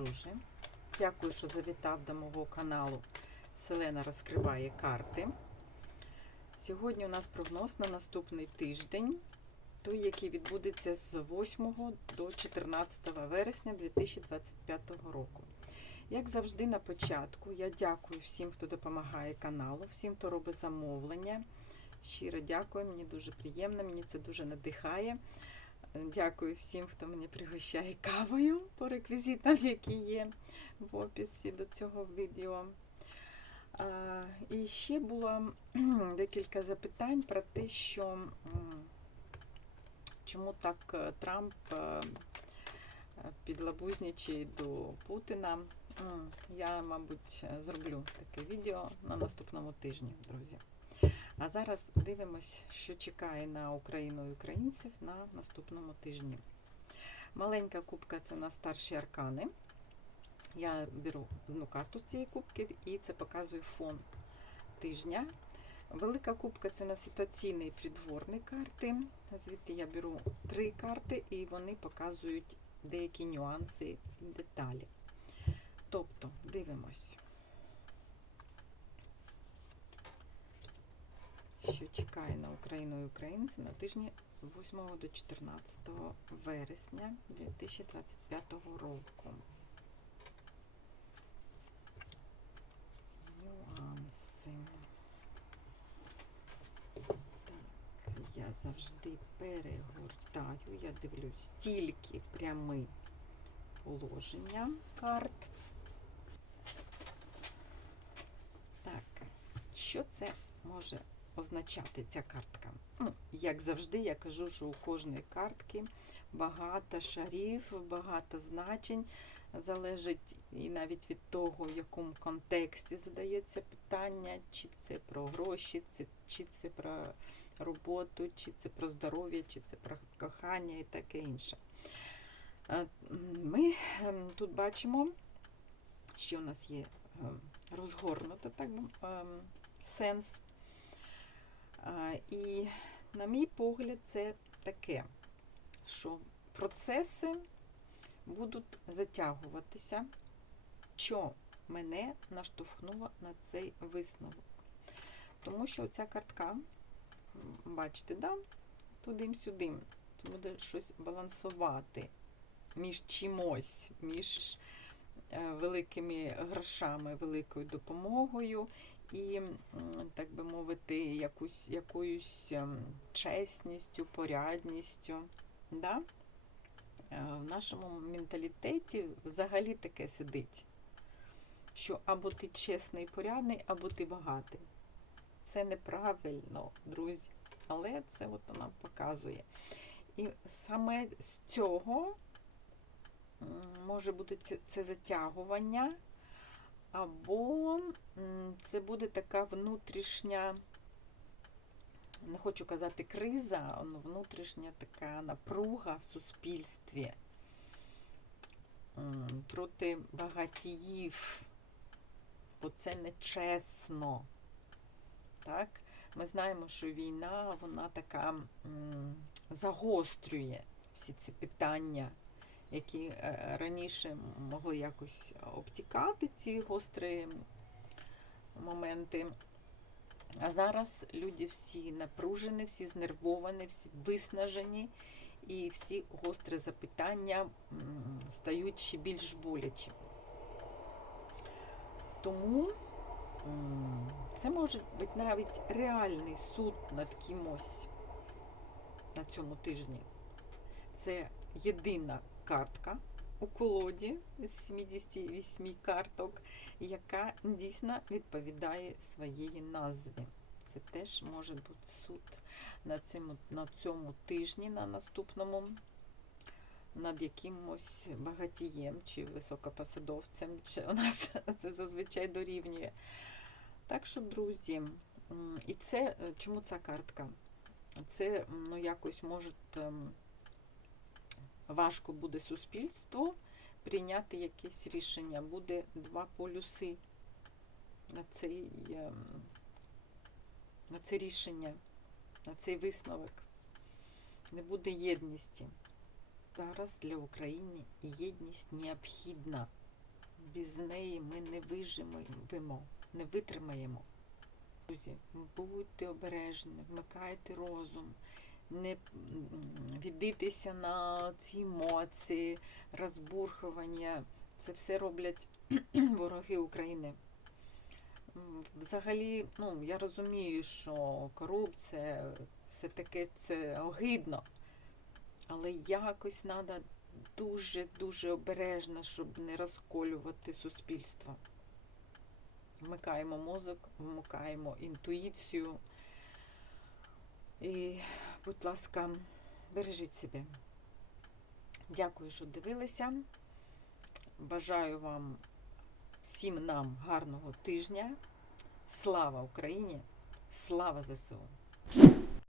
друже. Дякую, що завітав до мого каналу Селена розкриває карти. Сьогодні у нас прогноз на наступний тиждень, той, який відбудеться з 8 до 14 вересня 2025 року. Як завжди, на початку, я дякую всім, хто допомагає каналу, всім, хто робить замовлення. Щиро дякую, мені дуже приємно, мені це дуже надихає. Дякую всім, хто мене пригощає кавою по реквізитам, які є в описі до цього відео. І ще було декілька запитань про те, що чому так е, Трамп е, підлабузничає до Путіна. Я, мабуть, зроблю таке відео на наступному тижні, друзі. А зараз дивимось, що чекає на Україну і українців на наступному тижні. Маленька кубка це на старші аркани. Я беру одну карту з цієї кубки і це показує фон тижня. Велика кубка це на ситуаційні придворні карти. Звідти я беру три карти і вони показують деякі нюанси і деталі. Тобто, дивимось. Що чекає на Україну і українців на тижні з 8 до 14 вересня 2025 року. Нюанси. Так, я завжди перегортаю, я дивлюсь тільки прямі положення карт. Так, що це може означати ця картка. Ну, Як завжди, я кажу, що у кожної картки багато шарів, багато значень. Залежить і навіть від того, в якому контексті задається питання, чи це про гроші, чи це про роботу, чи це про здоров'я, чи це про кохання і таке інше. Ми тут бачимо, що у нас є розгорнуто так, сенс. І, на мій погляд, це таке, що процеси будуть затягуватися, що мене наштовхнуло на цей висновок. Тому що ця картка, бачите, да, туди-сюди, буде щось балансувати між чимось, між великими грошами, великою допомогою і, так би мовити, якусь, якоюсь чесністю, порядністю. Да? В нашому менталітеті взагалі таке сидить, що або ти чесний і порядний, або ти багатий. Це неправильно, друзі, але це от нам показує. І саме з цього може бути це затягування. Або це буде така внутрішня, не хочу казати криза, але внутрішня така напруга в суспільстві проти багатіїв, бо це нечесно. Так? Ми знаємо, що війна, вона така загострює всі ці питання які е, раніше могли якось обтікати ці гострі моменти. А зараз люди всі напружені, всі знервовані, всі виснажені, і всі гострі запитання стають ще більш болячі. Тому це може бути навіть реальний суд над кимось на цьому тижні. Це єдина картка у колоді з 78 карток, яка дійсно відповідає своєї назві. Це теж може бути суд на цьому, на цьому тижні, на наступному, над якимось багатієм чи високопосадовцем, чи у нас це зазвичай дорівнює. Так що, друзі, і це чому ця картка? Це ну, якось може важко буде суспільству прийняти якесь рішення. Буде два полюси на цей, ем, на це рішення, на цей висновок. Не буде єдності. Зараз для України єдність необхідна. без неї ми не виживемо, не витримаємо. Друзі, будьте обережні, вмикайте розум, не м, віддайтеся на ці емоції, розбурхування. Це все роблять вороги України. Взагалі, ну, я розумію, що корупція, все таке це огидно. Але якось треба дуже-дуже обережно, щоб не розколювати суспільство. Вмикаємо мозок, вмикаємо інтуїцію. І, будь ласка, бережіть себе. Дякую, що дивилися. Бажаю вам всім нам гарного тижня. Слава Україні! Слава ЗСУ!